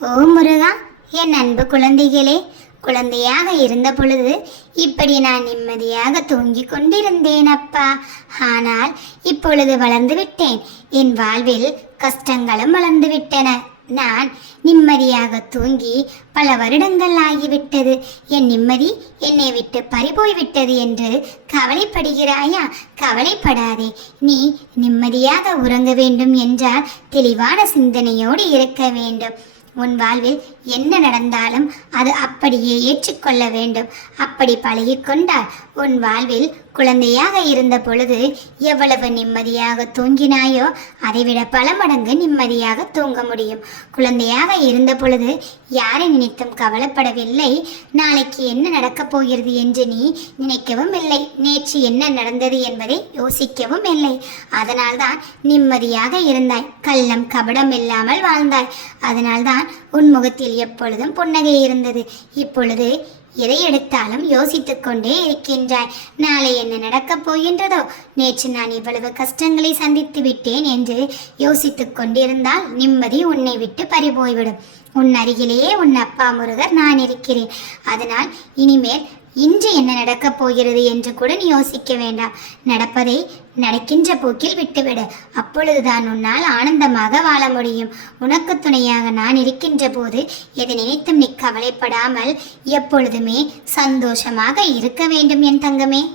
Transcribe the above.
ஓ முருகா என் அன்பு குழந்தைகளே குழந்தையாக இருந்த பொழுது இப்படி நான் நிம்மதியாக தூங்கிக் கொண்டிருந்தேன் அப்பா. ஆனால் இப்பொழுது வளர்ந்து விட்டேன். என் வாழ்வில் கஷ்டங்களும் வளர்ந்து விட்டன. நான் நிம்மதியாக தூங்கி பல வருடங்கள் ஆகிவிட்டது. என் நிம்மதி என்னை விட்டு பறிபோய் விட்டது என்று கவலைப்படுகிறாயா? கவலைப்படாதே. நீ நிம்மதியாக உறங்க வேண்டும் என்றால் தெளிவான சிந்தனையோடு இருக்க வேண்டும். உன் வாழ்வில் என்ன நடந்தாலும் அது அப்படியே ஏற்றுக்கொள்ள வேண்டும். அப்படி பழகிக்கொண்டால் உன் வாழ்வில் குழந்தையாக இருந்த பொழுது எவ்வளவு நிம்மதியாக தூங்கினாயோ அதைவிட பல மடங்கு நிம்மதியாக தூங்க முடியும். குழந்தையாக இருந்த பொழுது யாரை நினைத்தும் கவலைப்படவில்லை. நாளைக்கு என்ன நடக்கப் போகிறது என்று நீ நினைக்கவும் இல்லை. நேற்று என்ன நடந்தது என்பதை யோசிக்கவும் இல்லை. அதனால்தான் நிம்மதியாக இருந்தாய். கள்ளம் கபடம் இல்லாமல் வாழ்ந்தாய். அதனால்தான் உன் முகத்தில் எப்பொழுதும் புன்னகை இருந்தது. இப்பொழுது எதை எடுத்தாலும் யோசித்துக் கொண்டே இருக்கின்றாய். நாளை என்ன நடக்கப் போகின்றதோ? நேற்று நான் இவ்வளவு கஷ்டங்களை சந்தித்து விட்டேன் என்று யோசித்துக் கொண்டிருந்தால் நிம்மதி உன்னை விட்டு பறிபோய்விடும். உன் அருகிலேயே உன் அப்பா முருகர் நான் இருக்கிறேன். அதனால் இனிமேல் இன்று என்ன நடக்கப் போகிறது என்று கூட நீ யோசிக்க வேண்டாம். நடப்பதை நடக்கின்ற போக்கில் விட்டுவிடு. அப்பொழுதுதான் உன்னால் ஆனந்தமாக வாழ முடியும். உனக்கு துணையாக நான் இருக்கின்ற போது எதை நினைத்தும் நீ கவலைப்படாமல் எப்பொழுதுமே சந்தோஷமாக இருக்க வேண்டும் என் தங்கமே.